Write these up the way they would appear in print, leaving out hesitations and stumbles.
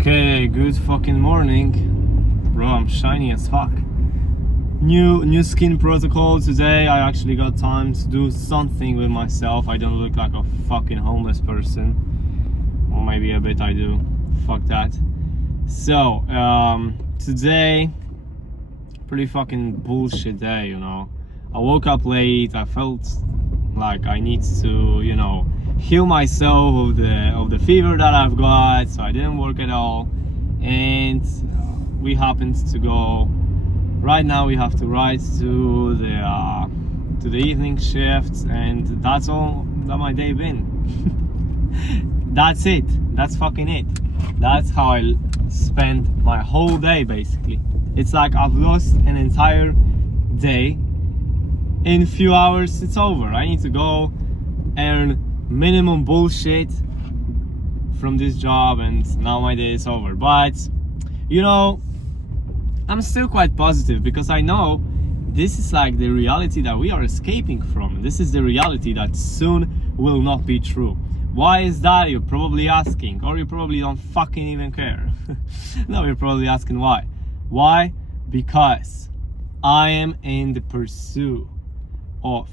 Okay, good fucking morning. Bro, I'm shiny as fuck. New skin protocol today. I actually got time to do something with myself. I don't look like a fucking homeless person. Or maybe a bit I do. Fuck that. So, today, pretty fucking bullshit day, you know. I woke up late. I felt like I need to, you know, heal myself of the fever that I've got, so I didn't work at all. And we happened to go right now. We have to ride to the evening shift, and that's all that my day been. That's it. That's fucking it. That's how I spend my whole day basically. It's like I've lost an entire day. In a few hours it's over. I need to go earn minimum bullshit from this job, and now my day is over. But you know, I'm still quite positive because I know this is like the reality that we are escaping from. This is the reality that soon will not be true. Why is that, you're probably asking, or you probably don't fucking even care. No, you're probably asking why. Why? Because I am in the pursuit of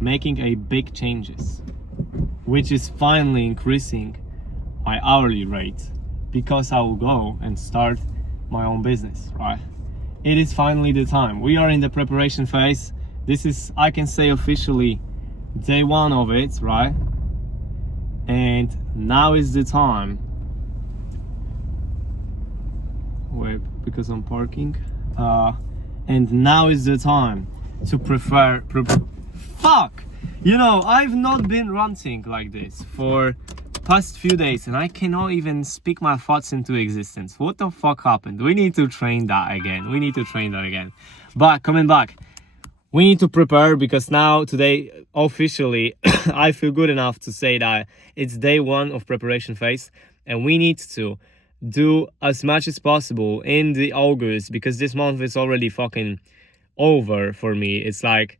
making a big changes, which is finally increasing my hourly rate, because I will go and start my own business, right? It is finally the time. We are in the preparation phase. This is, I can say officially, day one of it, right? And now is the time. Wait, because I'm parking. And now is the time to fuck! You know, I've not been ranting like this for past few days, and I cannot even speak my thoughts into existence. What the fuck happened? We need to train that again. But coming back, we need to prepare, because now today officially I feel good enough to say that it's day one of preparation phase, and we need to do as much as possible in the August, because this month is already fucking over for me. It's like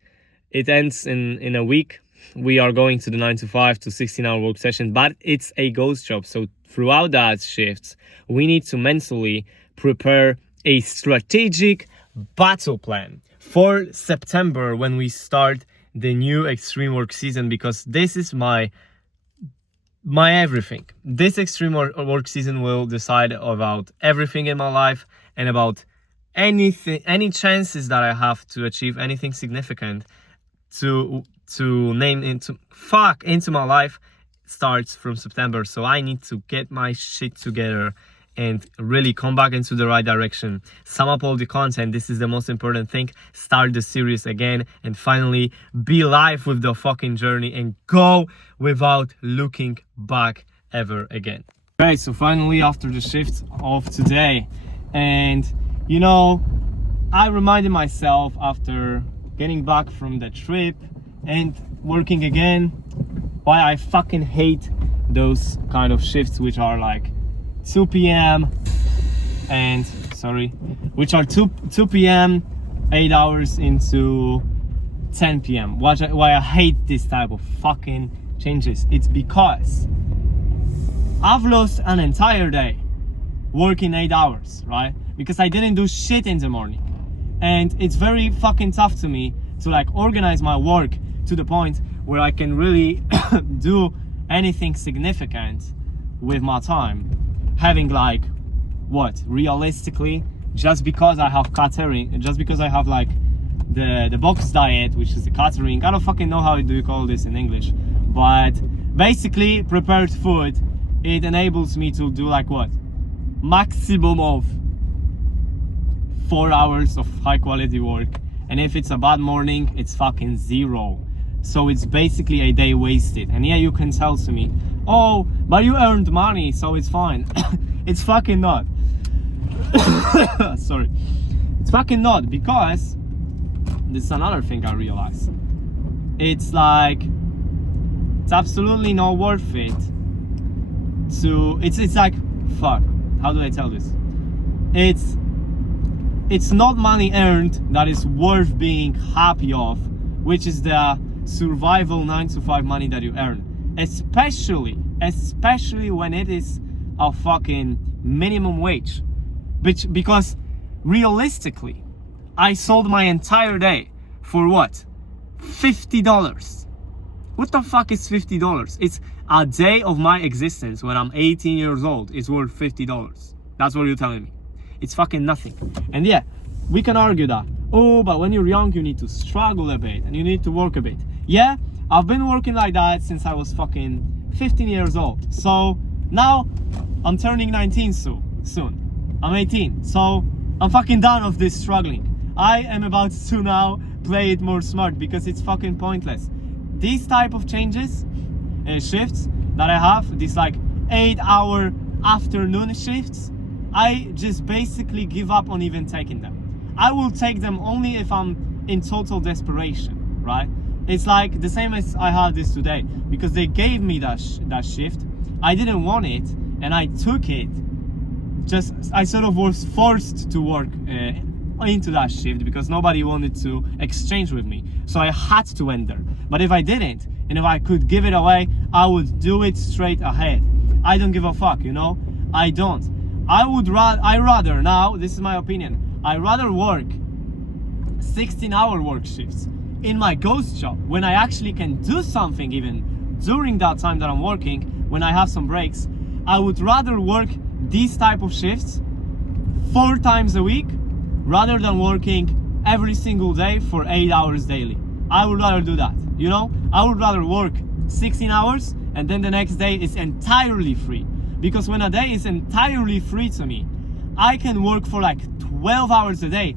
it ends in a week. We are going to the 9 to 5 to 16-hour work session, but it's a ghost job. So throughout that shifts, we need to mentally prepare a strategic battle plan for September, when we start the new extreme work season, because this is my everything. This extreme work season will decide about everything in my life, and about anything, any chances that I have to achieve anything significant to name into my life starts from September. So I need to get my shit together and really come back into the right direction. Sum up all the content. This is the most important thing. Start the series again, and finally be live with the fucking journey and go without looking back ever again. Okay, so finally after the shift of today, and you know, I reminded myself after getting back from the trip and working again, why I fucking hate those kind of shifts which are like 2 p.m. and which are 2 p.m. 8 hours into 10 p.m. Why I hate this type of fucking changes. It's because I've lost an entire day working 8 hours, right? Because I didn't do shit in the morning, and it's very fucking tough to me to like organize my work to the point where I can really do anything significant with my time. Having like, what, realistically, just because I have catering, just because I have like the box diet, which is the catering, I don't fucking know how do you call this in English, but basically prepared food, it enables me to do like what, maximum of 4 hours of high quality work. And if it's a bad morning, it's fucking 0. So it's basically a day wasted. And yeah, you can tell to me, oh, but you earned money, so it's fine. It's fucking not. Sorry. It's fucking not, because this is another thing I realized. It's like, it's absolutely not worth it to, it's like, fuck, how do I tell this? It's not money earned that is worth being happy of, which is the survival 9 to 5 money that you earn. Especially especially when it is a fucking minimum wage. Because realistically, I sold my entire day for what? $50. What the fuck is $50? It's a day of my existence when I'm 18 years old is worth $50. That's what you're telling me. It's fucking nothing. And yeah, we can argue that, oh, but when you're young, you need to struggle a bit and you need to work a bit. Yeah, I've been working like that since I was fucking 15 years old. So now I'm turning 19 soon. I'm 18. So I'm fucking done of this struggling. I am about to now play it more smart because it's fucking pointless. These type of changes, shifts that I have, these like 8-hour afternoon shifts, I just basically give up on even taking them. I will take them only if I'm in total desperation, right? It's like the same as I had this today, because they gave me that shift. I didn't want it and I took it. I sort of was forced to work into that shift because nobody wanted to exchange with me. So I had to enter. But if I didn't, and if I could give it away, I would do it straight ahead. I don't give a fuck, you know? I don't. I rather now, this is my opinion, I rather work 16-hour work shifts in my ghost job when I actually can do something even during that time that I'm working, when I have some breaks. I would rather work these type of shifts 4 times a week rather than working every single day for 8 hours daily. I would rather do that, you know? I would rather work 16 hours and then the next day is entirely free. Because when a day is entirely free to me, I can work for like 12 hours a day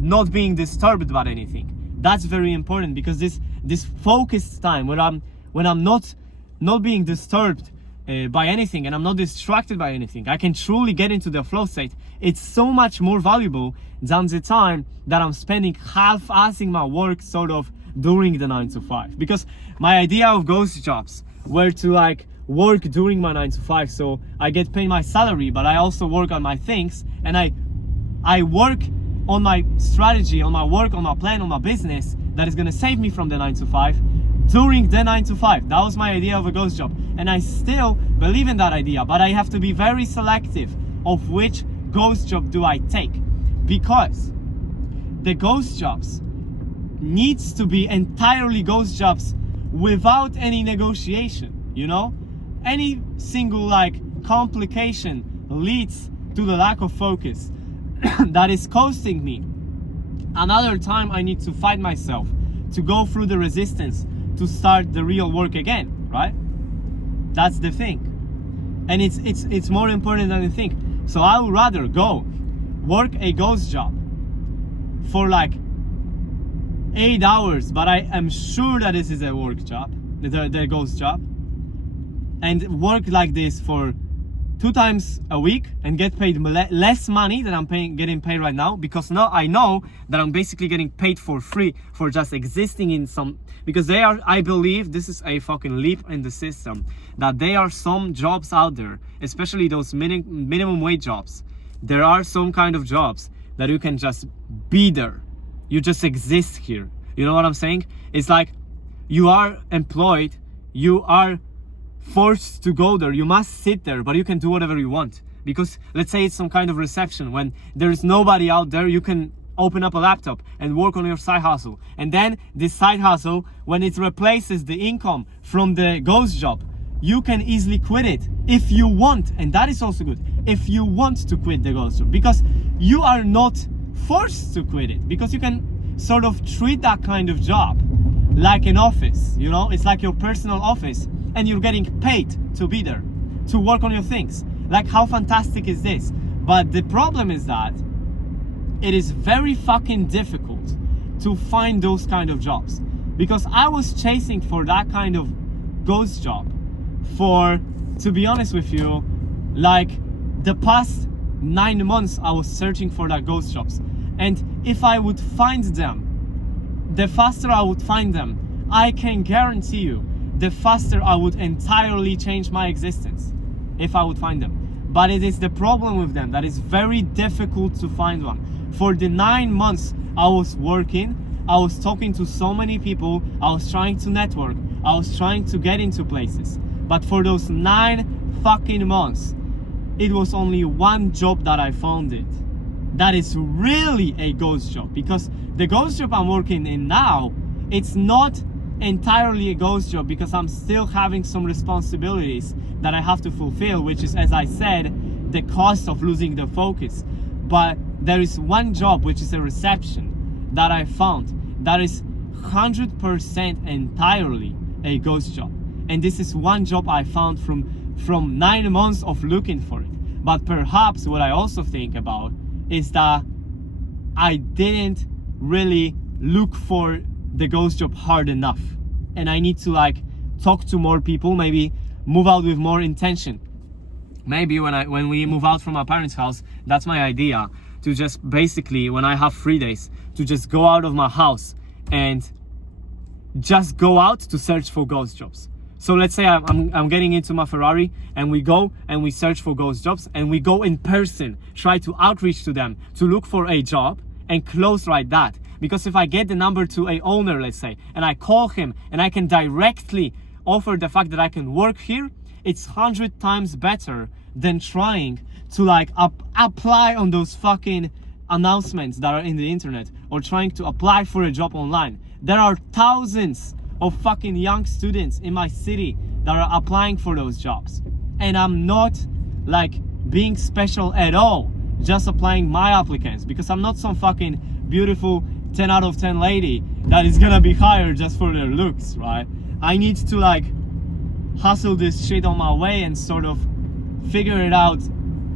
not being disturbed by anything. That's very important, because this focused time when I'm not being disturbed by anything and I'm not distracted by anything, I can truly get into the flow state. It's so much more valuable than the time that I'm spending half-assing my work sort of during the 9 to 5. Because my idea of ghost jobs were to like work during my 9 to 5, so I get paid my salary, but I also work on my things, and I work on my strategy, on my work, on my plan, on my business that is gonna save me from the 9 to 5 during the 9 to 5. That was my idea of a ghost job, and I still believe in that idea, but I have to be very selective of which ghost job do I take, because the ghost jobs needs to be entirely ghost jobs without any negotiation, you know? Any single like complication leads to the lack of focus that is costing me another time. I need to fight myself to go through the resistance to start the real work again, right? That's the thing. And it's more important than you think. So I would rather go work a ghost job for like 8 hours, but I am sure that this is a work job, the ghost job, and work like this for 2 times a week and get paid less money than I'm getting paid right now, because now I know that I'm basically getting paid for free for just existing in some, because I believe this is a fucking leap in the system, that there are some jobs out there, especially those minimum wage jobs. There are some kind of jobs that you can just be there. You just exist here. You know what I'm saying? It's like you are employed, you are forced to go there, you must sit there, but you can do whatever you want. Because let's say it's some kind of reception, when there's nobody out there, you can open up a laptop and work on your side hustle. And then this side hustle, when it replaces the income from the ghost job, you can easily quit it if you want. And that is also good, if you want to quit the ghost job, because you are not forced to quit it, because you can sort of treat that kind of job like an office, you know? It's like your personal office, and you're getting paid to be there, to work on your things. Like, how fantastic is this? But the problem is that it is very fucking difficult to find those kind of jobs, because I was chasing for that kind of ghost job for, to be honest with you, like the past 9 months. I was searching for that ghost jobs, and if I would find them, the faster I would find them, I can guarantee you, the faster I would entirely change my existence if I would find them. But it is the problem with them that it's very difficult to find one. For the 9 months I was working, I was talking to so many people, I was trying to network, I was trying to get into places, But for those 9 fucking months, it was only one job that I found it. That is really a ghost job, because the ghost job I'm working in now, it's not entirely a ghost job because I'm still having some responsibilities that I have to fulfill, which is, as I said, the cost of losing the focus. But there is one job, which is a reception, that I found that is 100% entirely a ghost job. And this is one job I found from 9 months of looking for it. But perhaps what I also think about is that I didn't really look for the ghost job hard enough, and I need to like talk to more people, maybe move out with more intention. Maybe when we move out from our parents' house, that's my idea, to just basically, when I have 3 days, to just go out of my house and just go out to search for ghost jobs. So let's say I'm getting into my Ferrari, and we go and we search for ghost jobs, and we go in person, try to outreach to them to look for a job and close right that. Because if I get the number to a owner, let's say, and I call him and I can directly offer the fact that I can work here, it's 100 times better than trying to like apply on those fucking announcements that are in the internet, or trying to apply for a job online. There are thousands of fucking young students in my city that are applying for those jobs, and I'm not like being special at all, just applying my applicants, because I'm not some fucking beautiful 10 out of 10 lady that is gonna be hired just for their looks, right? I need to like hustle this shit on my way and sort of figure it out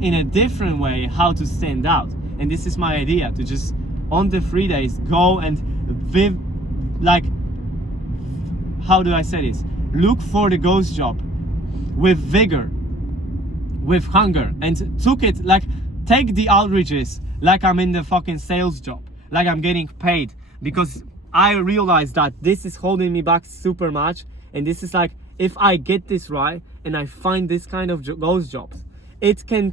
in a different way how to stand out. And this is my idea, to just on the 3 days go and how do I say this? Look for the ghost job with vigor, with hunger, and take the outreaches like I'm in the fucking sales job, like I'm getting paid, because I realize that this is holding me back super much. And this is like, if I get this right and I find this kind of ghost jobs, it can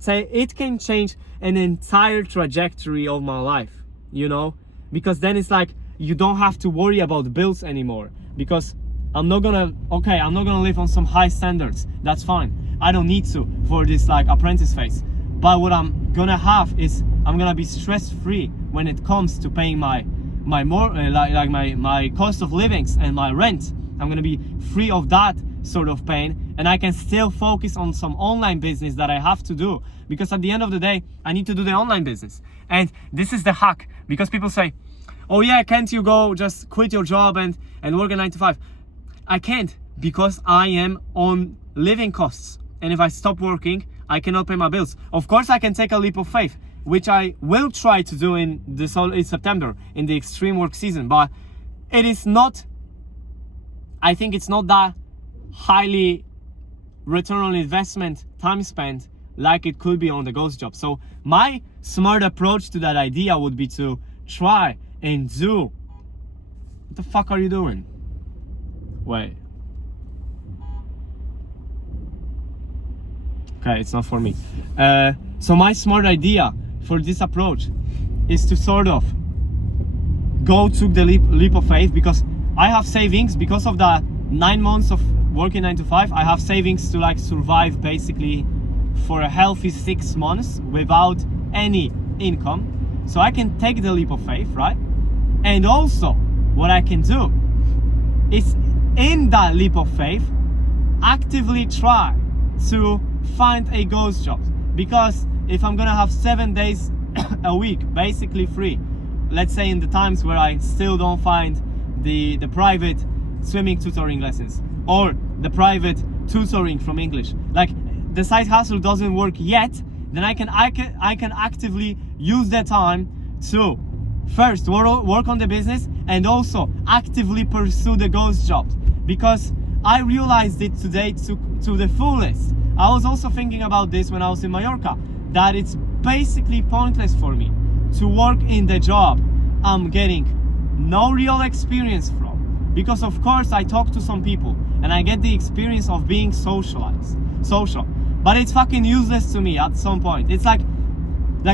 change an entire trajectory of my life, you know? Because then it's like, you don't have to worry about bills anymore, because I'm not gonna live on some high standards. That's fine. I don't need to for this like apprentice phase. But what I'm gonna have is, I'm gonna be stress-free when it comes to paying my cost of livings and my rent. I'm gonna be free of that sort of pain, and I can still focus on some online business that I have to do, because at the end of the day, I need to do the online business. And this is the hack, because people say, oh yeah, can't you go just quit your job and work a 9 to 5? I can't, because I am on living costs, and if I stop working, I cannot pay my bills. Of course, I can take a leap of faith, which I will try to do in September, in the extreme work season, but it is not, I think it's not that highly return on investment time spent like it could be on the ghost job. So my smart approach to that idea would be to try and do. What the fuck are you doing? Wait. Okay, it's not for me. So my smart idea for this approach is to sort of go to the leap of faith, because I have savings because of the 9 months of working 9 to 5. I have savings to like survive basically for a healthy 6 months without any income. So I can take the leap of faith, right? And also what I can do is, in that leap of faith, actively try to find a ghost job. Because if I'm gonna have 7 days a week basically free, let's say in the times where I still don't find the private swimming tutoring lessons or the private tutoring from English, like the side hustle doesn't work yet, then I can actively use that time to first work on the business and also actively pursue the ghost jobs, because I realized it today to the fullest. I was also thinking about this when I was in Mallorca, that it's basically pointless for me to work in the job I'm getting no real experience from, because of course I talk to some people and I get the experience of being social, but it's fucking useless to me at some point. It's like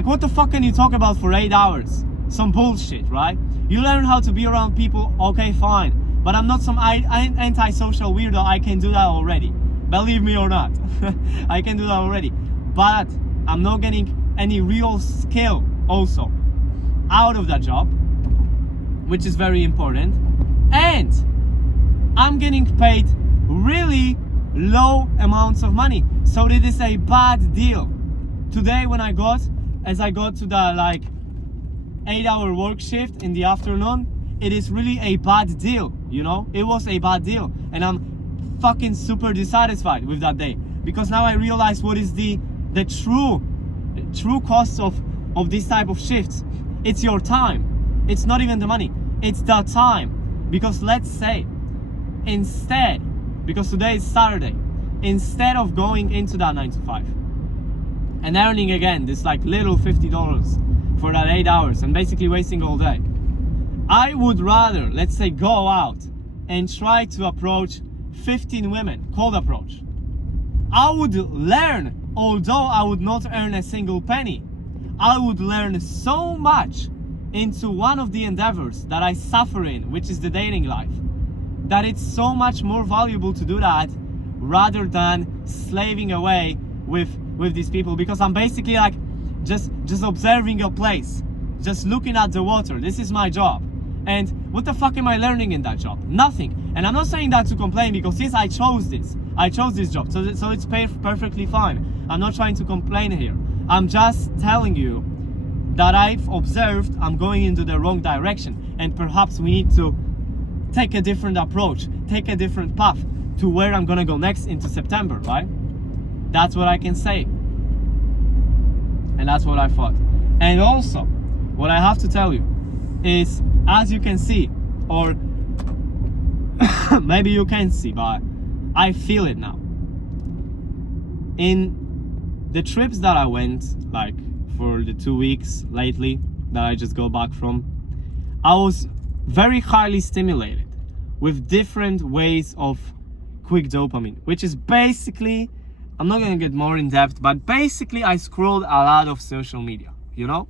what the fuck can you talk about for 8 hours? Some bullshit, right? You learn how to be around people, okay, fine, but I'm not some anti-social weirdo. I can do that already. believe me or not. I can do that already, but I'm not getting any real skill also out of that job, which is very important, and I'm getting paid really low amounts of money. So it is a bad deal. Today when I got to the like 8-hour work shift in the afternoon, it is really a bad deal, you know? It was a bad deal, and I'm fucking super dissatisfied with that day, because now I realize what is the true cost of this type of shifts. It's your time. It's not even the money, it's the time. Because let's say instead, because today is Saturday, instead of going into that 9 to 5 and earning again this like little $50 for that 8 hours and basically wasting all day, I would rather, let's say, go out and try to approach 15 women, cold approach. I would learn, although I would not earn a single penny, I would learn so much into one of the endeavors that I suffer in, which is the dating life, that it's so much more valuable to do that rather than slaving away with these people, because I'm basically like just observing a place, just looking at the water. This is my job. And what the fuck am I learning in that job? Nothing. And I'm not saying that to complain, because yes, I chose this job, so it's perfectly fine. I'm not trying to complain here. I'm just telling you that I've observed I'm going into the wrong direction, and perhaps we need to take a different approach, take a different path to where I'm gonna go next into September, right? That's what I can say. And that's what I thought. And also, what I have to tell you is, as you can see, or maybe you can't see, but I feel it now. In the trips that I went, like for the 2 weeks lately that I just go back from, I was very highly stimulated with different ways of quick dopamine, which is basically, I'm not gonna get more in depth, but basically I scrolled a lot of social media, you know?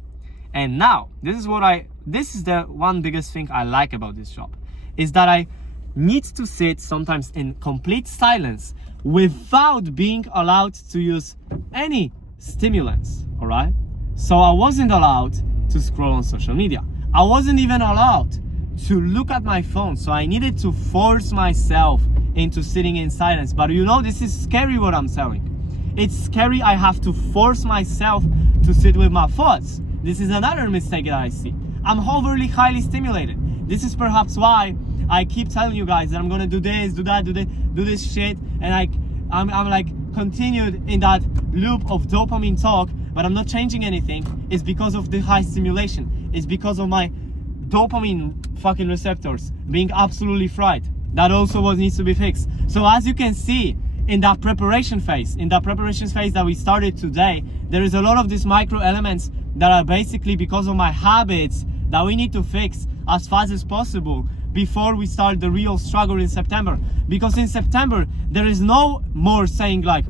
And now, this is the one biggest thing I like about this job, is that I need to sit sometimes in complete silence without being allowed to use any stimulants, all right? So I wasn't allowed to scroll on social media. I wasn't even allowed to look at my phone, so I needed to force myself into sitting in silence. But you know, this is scary what I'm telling. It's scary. I have to force myself to sit with my thoughts. This is another mistake that I see. I'm overly highly stimulated. This is perhaps why I keep telling you guys that I'm gonna do this, do that, do this shit, and I'm like continued in that loop of dopamine talk, but I'm not changing anything. It's because of the high stimulation. It's because of my dopamine fucking receptors being absolutely fried. That also what needs to be fixed. So as you can see, in that preparation phase that we started today, there is a lot of these micro elements that are basically because of my habits that we need to fix as fast as possible before we start the real struggle in September. Because in September, there is no more saying like,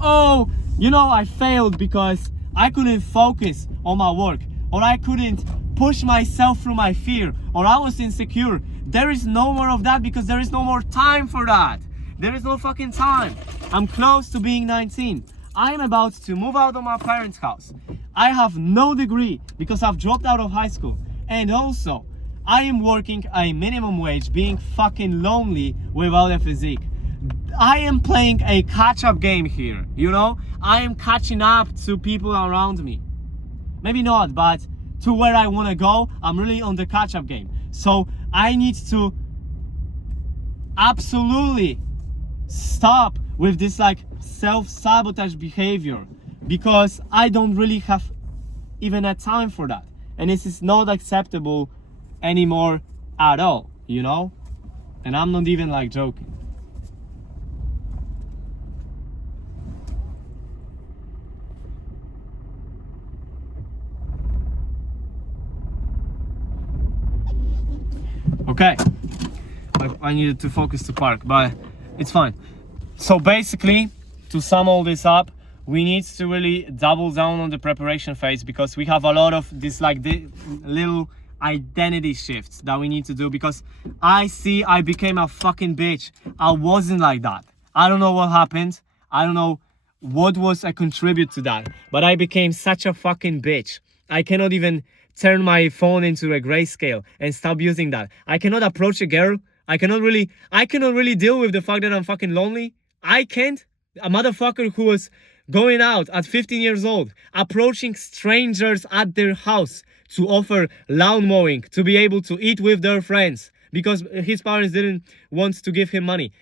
oh, you know, I failed because I couldn't focus on my work, or I couldn't push myself through my fear, or I was insecure. There is no more of that, because there is no more time for that. There is no fucking time. I'm close to being 19. I'm about to move out of my parents' house. I have no degree because I've dropped out of high school. And also, I am working a minimum wage, being fucking lonely without a physique. I am playing a catch-up game here, you know? I am catching up to people around me. Maybe not, but to where I want to go, I'm really on the catch-up game. So I need to absolutely stop with this like self-sabotage behavior, because I don't really have even a time for that, and this is not acceptable anymore at all, you know? And I'm not even like joking. Okay, I needed to focus to park, but it's fine. So basically, to sum all this up, we need to really double down on the preparation phase, because we have a lot of this like the little identity shifts that we need to do, because I became a fucking bitch. I wasn't like that. I don't know what happened. I don't know what was I contribute to that, but I became such a fucking bitch. I cannot even turn my phone into a grayscale and stop using that. I cannot approach a girl. I cannot really deal with the fact that I'm fucking lonely. I can't. A motherfucker who was going out at 15 years old, approaching strangers at their house to offer lawn mowing, to be able to eat with their friends because his parents didn't want to give him money.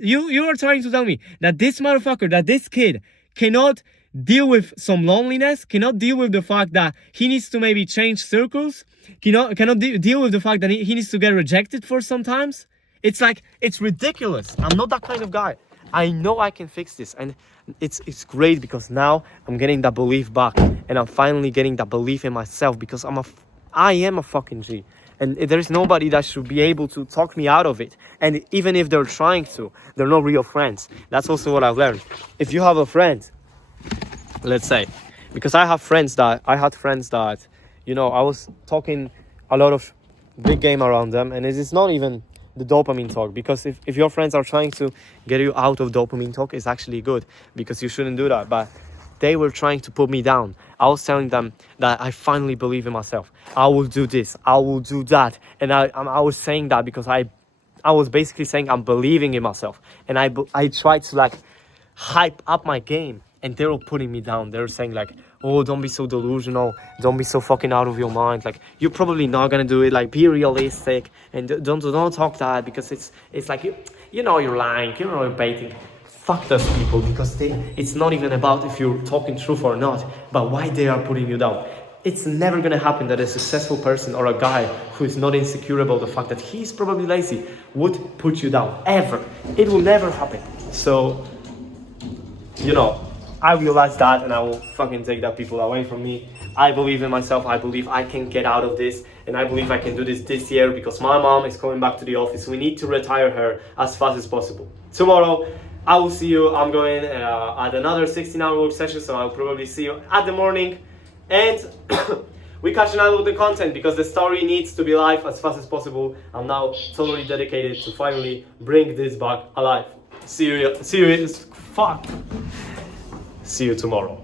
You are trying to tell me that this motherfucker, that this kid cannot deal with some loneliness, cannot deal with the fact that he needs to maybe change circles, cannot deal with the fact that he needs to get rejected for sometimes. It's like, it's ridiculous. I'm not that kind of guy. I know I can fix this, and it's great because now I'm getting that belief back, and I'm finally getting that belief in myself because I am a fucking G, and there's nobody that should be able to talk me out of it. And even if they're trying to, they're not real friends. That's also what I've learned. If you have a friend, let's say, because I had friends that you know, I was talking a lot of big game around them, and it's not even the dopamine talk, because if your friends are trying to get you out of dopamine talk, it's actually good, because you shouldn't do that. But they were trying to put me down. I was telling them that I finally believe in myself. I will do this, I will do that, and I was saying that because I was basically saying I'm believing in myself, and I tried to like hype up my game, and they were putting me down. They were saying like, oh, don't be so delusional, don't be so fucking out of your mind, like you're probably not gonna do it, like be realistic, and don't talk that, because it's like you know you're lying, you know you're baiting. Fuck those people, because it's not even about if you're talking truth or not, but why they are putting you down. It's never gonna happen that a successful person or a guy who is not insecure about the fact that he's probably lazy would put you down, ever. It will never happen. So, you know, I realized that, and I will fucking take that people away from me. I believe in myself. I believe I can get out of this, and I believe I can do this year, because my mom is coming back to the office. We need to retire her as fast as possible. Tomorrow, I will see you. I'm going at another 16-hour work session, so I'll probably see you at the morning. And we catch another with the content, because the story needs to be live as fast as possible. I'm now totally dedicated to finally bring this back alive. See you tomorrow.